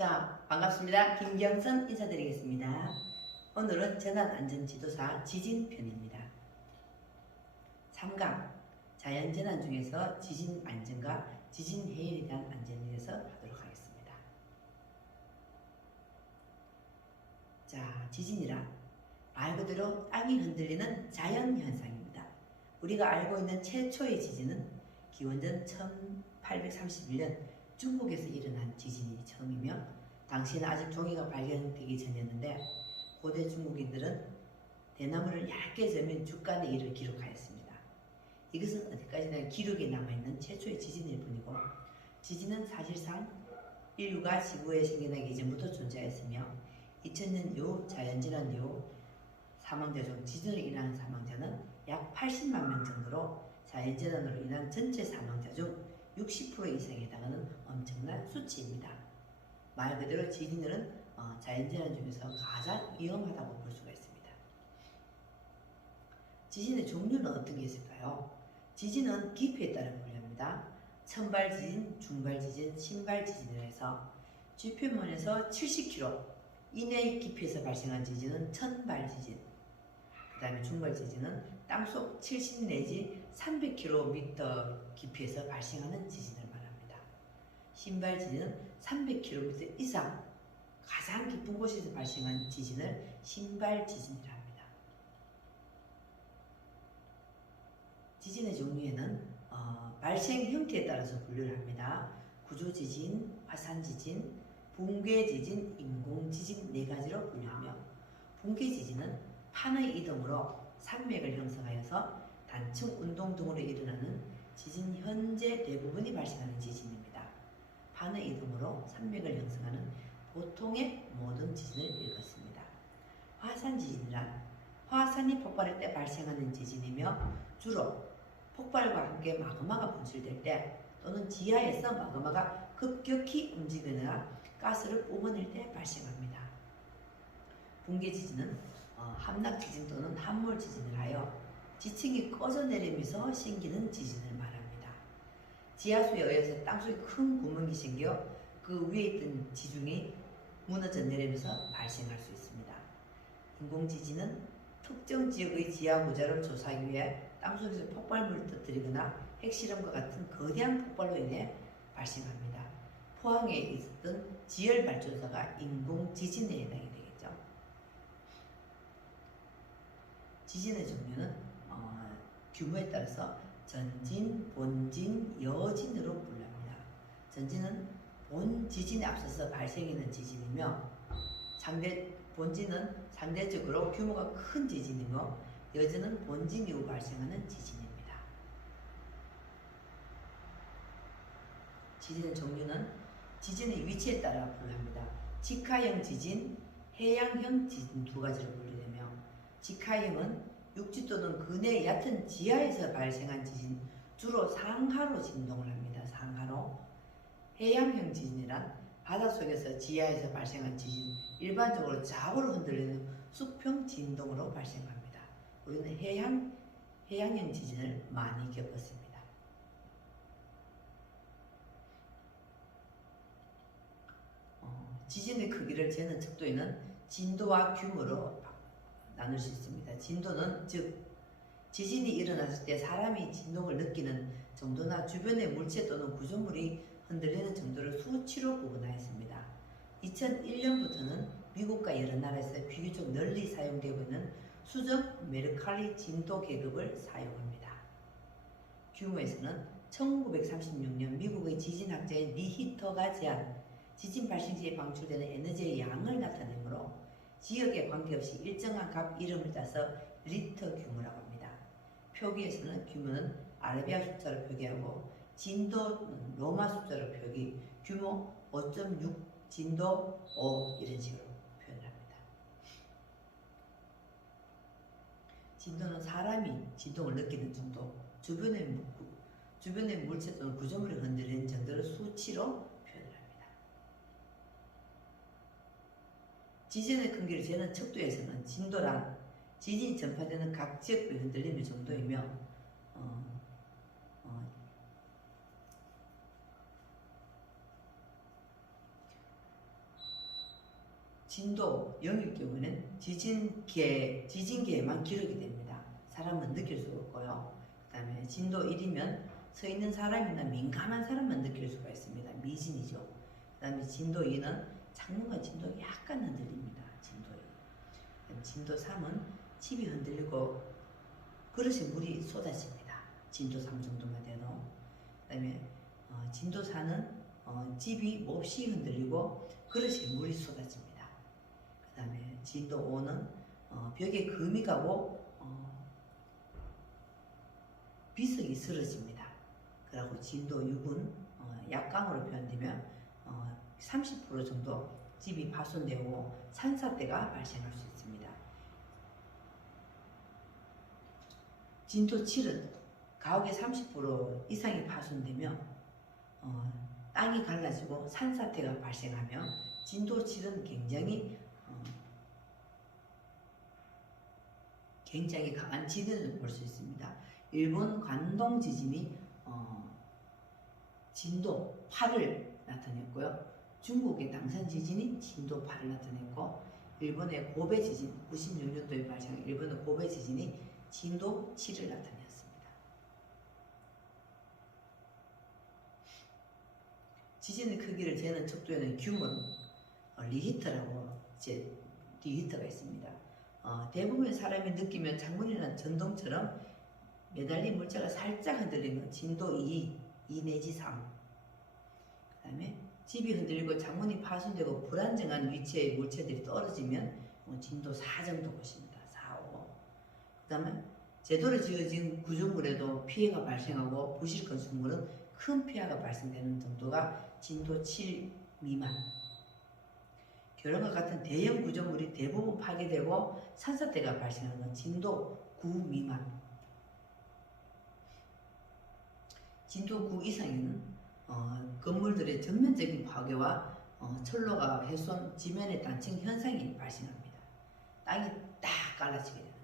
자, 반갑습니다. 김경선 인사드리겠습니다. 오늘은 재난안전지도사 지진편입니다. 3강, 자연재난 중에서 지진안전과 지진해일에 대한 안전에 대해서 하도록 하겠습니다. 자, 지진이란 말 그대로 땅이 흔들리는 자연현상입니다. 우리가 알고 있는 최초의 지진은 기원전 1831년 중국에서 일어난 지진이 처음이며 당시에는 아직 종이가 발견되기 전이었는데 고대 중국인들은 대나무를 얇게 저민 주간의 일을 기록하였습니다. 이것은 어디까지나 기록에 남아있는 최초의 지진일 뿐이고 지진은 사실상 인류가 지구에 생겨나기 이전부터 존재하였으며 2000년 이후 자연재난 이후 사망자 중 지진으로 인한 사망자는 약 80만 명 정도로 자연재난으로 인한 전체 사망자 중 60% 이상에 해당하는 엄청난 수치입니다. 말 그대로 지진은 자연재난 중에서 가장 위험하다고 볼 수가 있습니다. 지진의 종류는 어떤 게 있을까요? 지진은 깊이에 따라 분류합니다. 천발지진, 중발지진, 신발지진을 해서 지표면에서 70km 이내의 깊이에서 발생한 지진은 천발지진, 그 다음에 중발지진은 땅속 70 내지 300km 깊이에서 발생하는 지진을 말합니다. 신발지진은 300km 이상 가장 깊은 곳에서 발생한 지진을 신발지진이라 합니다. 지진의 종류에는 발생 형태에 따라서 분류를 합니다. 구조지진, 화산지진, 붕괴지진, 인공지진 네 가지로 분류하며 붕괴지진은 판의 이동으로 산맥을 형성하여서 단층 운동 등으로 일어나는 지진 현재 대부분이 발생하는 지진입니다. 판의 이동으로 산맥을 형성하는 보통의 모든 지진을 일컫습니다. 화산지진이란 화산이 폭발할 때 발생하는 지진이며 주로 폭발과 함께 마그마가 분출될 때 또는 지하에서 마그마가 급격히 움직이거나 가스를 뿜어낼 때 발생합니다. 붕괴지진은 함락지진 또는 함몰지진을 하여 지층이 꺼져내리면서 생기는 지진을 말합니다. 지하수에 의해서 땅속에 큰 구멍이 생겨 그 위에 있던 지중이 무너져 내리면서 발생할 수 있습니다. 인공지진은 특정 지역의 지하 구조를 조사하기 위해 땅속에서 폭발물을 터뜨리거나 핵실험과 같은 거대한 폭발로 인해 발생합니다. 포항에 있었던 지열발전소가 인공지진에 해당이 되겠죠. 지진의 종류는 규모에 따라서 전진, 본진, 여진으로 분류합니다. 전진은 본 지진에 앞서서 발생하는 지진이며 본진은 상대적으로 규모가 큰 지진이며 여진은 본진 이후 발생하는 지진입니다. 지진의 종류는 지진의 위치에 따라 분류합니다. 직하형 지진, 해양형 지진 두 가지로 분류되며 직하형은 육지 또는 근해 얕은 지하에서 발생한 지진, 주로 상하로 진동을 합니다. 상하로. 해양형 지진이란 바닷속에서 지하에서 발생한 지진, 일반적으로 좌우로 흔들리는 수평 진동으로 발생합니다. 우리는 해양형 지진을 많이 겪었습니다. 지진의 크기를 재는 척도에는 진도와 규모로 나눌 수 있습니다. 진도는 즉 지진이 일어났을 때 사람이 진동을 느끼는 정도나 주변의 물체 또는 구조물이 흔들리는 정도를 수치로 구분하였습니다. 2001년부터는 미국과 여러 나라에서 비교적 널리 사용되고 있는 수적 메르칼리 진도 계급을 사용합니다. 규모에서는 1936년 미국의 지진학자인 리히터가 제한 지진 발생 시에 방출되는 에너지의 양을 나타내므로 지역에 관계없이 일정한 값 이름을 따서 리터 규모라고 합니다. 표기에서는 규모는 아라비아 숫자로 표기하고 진도는 로마 숫자로 표기, 규모 5.6, 진도 5 이런 식으로 표현을 합니다. 진도는 사람이 진동을 느끼는 정도, 주변의 물체 또는 구조물이 흔들리는 정도를 수치로 표현을 합니다. 지진의 크기를 재는 척도에서는 진도란 지진이 전파되는 각 지역의 흔들림의 정도이며 진도 0일 경우는 지진계에만 기록이 됩니다. 사람은 느낄 수가 없고요. 그 다음에 진도 1이면 서 있는 사람이나 민감한 사람만 느낄 수가 있습니다. 미진이죠. 그 다음에 진도 2는 창문과 진도가 약간 흔들립니다. 진도 2. 진도 3은 집이 흔들리고 그릇에 물이 쏟아집니다. 진도 3 정도만 돼도. 그 다음에 진도 4는 집이 몹시 흔들리고 그릇에 물이 쏟아집니다. 그 다음에 진도 5는 벽에 금이 가고 비석이 쓰러집니다. 그리고 진도 6은 약강으로 표현되면 30% 정도 집이 파손되고 산사태가 발생할 수 있습니다. 진도 7은 가옥의 30% 이상이 파손되며 땅이 갈라지고 산사태가 발생하며 진도 7은 굉장히 강한 지진을 볼 수 있습니다. 일본 관동 지진이 진도 8을 나타냈고요. 중국의 당산 지진이 진도 8을 나타냈고 일본의 고베 지진 96년도에 발생한 일본의 고베 지진이 진도 7을 나타냈습니다. 지진의 크기를 재는 척도에는 규모는 리히터라고 리히터가 있습니다. 대부분의 사람이 느끼면 창문이나 전동처럼 매달린 물체가 살짝 흔들리는 진도 2 내지 3. 그 다음에 집이 흔들리고 창문이 파손되고 불안정한 위치의 물체들이 떨어지면 진도 4 정도 보십니다. 4, 5. 그 다음에 제대로 지어진 구조물에도 피해가 발생하고 부실 건축물은 큰 피해가 발생되는 정도가 진도 7 미만. 결혼과 같은 대형 구조물이 대부분 파괴되고 산사태가 발생하는 건 진도 9 미만. 진도 9 이상에는 건물들의 전면적인 파괴와 철로가 훼손, 지면의 단층 현상이 발생합니다. 땅이 딱 갈라지게 됩니다.